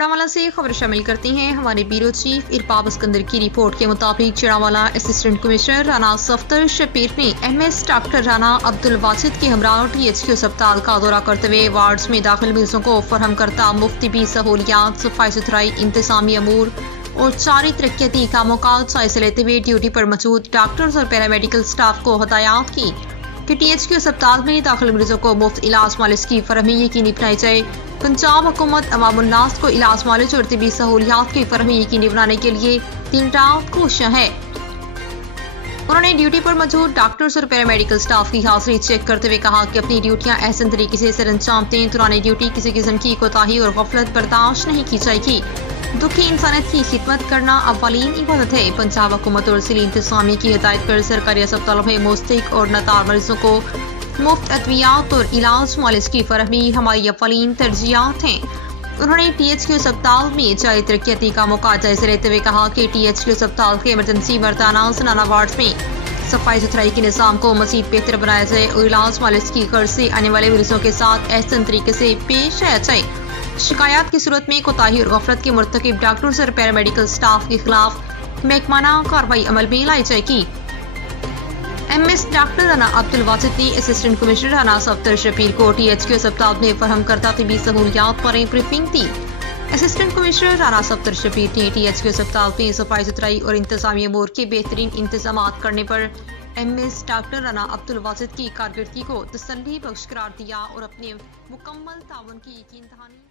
चिड़ावाला से खबर शामिल करते हैं। हमारे ब्यूरो चीफ इरबाब सिकंदर की रिपोर्ट के मुताबिक चिड़ावाला असिस्टेंट कमिश्नर राना सफ्तर शबीर ने एमएस डॉक्टर राना अब्दुल वाजिद के हमरा टीएचक्यू अस्पताल का दौरा करते हुए वार्ड्स में दाखिल मरीजों को फराहम करता मुफ्त भी सहूलियात, सफाई सुथराई, इंतजामी अमूर और जारी तरक्याती कामों का जायजा लेते हुए ड्यूटी पर मौजूद डॉक्टर्स और पैरामेडिकल स्टाफ को हदायत की कि टीएचक्यू अस्पताल में दाखिल मरीजों को मुफ्त इलाज मालिश की फरहमी यकीनी बनाई जाए। पंजाब हुकूमत अवामुन्नास को इलाज मालिश और तिबी सहूलियात की फरहमी यकीनी बनाने के लिए दिन रात कोशिश है। उन्होंने ड्यूटी पर मौजूद डॉक्टर्स और पैरामेडिकल स्टाफ की हाजिरी चेक करते हुए कहा कि अपनी ड्यूटियां एहसन तरीके से सरअंजाम दें। दौरान ड्यूटी किसी किस्म की कोताही और गफलत बर्दाश्त नहीं की जाएगी। दुखी इंसानियत की खिदमत करना अव्वलीन इबादत है। पंजाब हुकूमत और जिली इंतजामी की हिदायत पर सरकारी अस्पतालों में मुस्तहिक और नादार मरीजों को मुफ्त अद्वियात और इलाज मालिश की फरहमी हमारी अव्वलीन तरजीहात हैं। उन्होंने टीएचक्यू अस्पताल में जारी तरक्याती कामों का जायजा लेते हुए कहा कि टीएचक्यू अस्पताल के इमरजेंसी मर्दाना जनाना वार्ड्स में सफाई सुथराई के निज़ाम को मज़ीद बेहतर बनाया जाए और इलाज मालिश की गर्ज से आने वाले मरीजों के साथ एहसन तरीके से पेश आया जाए। शिकायत की सूरत में कोताही और गफलत के मुर्तकिब डॉक्टर्स और पैरामेडिकल स्टाफ के खिलाफ महकमाना कार्रवाई अमल में लाई जाएगी। एमएस डॉक्टर राना अब्दुल वाजिद ने असिस्टेंट कमिश्नर राना सफ्तर शबीर को टीएचक्यू अस्पताल में फराहम करता तिबी सहूलियात पर ब्रीफिंग दी। असिस्टेंट कमिश्नर राना सफ्तर शबीर ने टीएचक्यू अस्पताल में सफाई सुथराई और इंतजामी अमूर के बेहतरीन इंतजाम करने पर एमएस डॉक्टर राना अब्दुल वाजिद की कारकर्दगी को तसल्ली बख्श करार दिया और अपने मुकम्मल ताउन की यकीन दहानी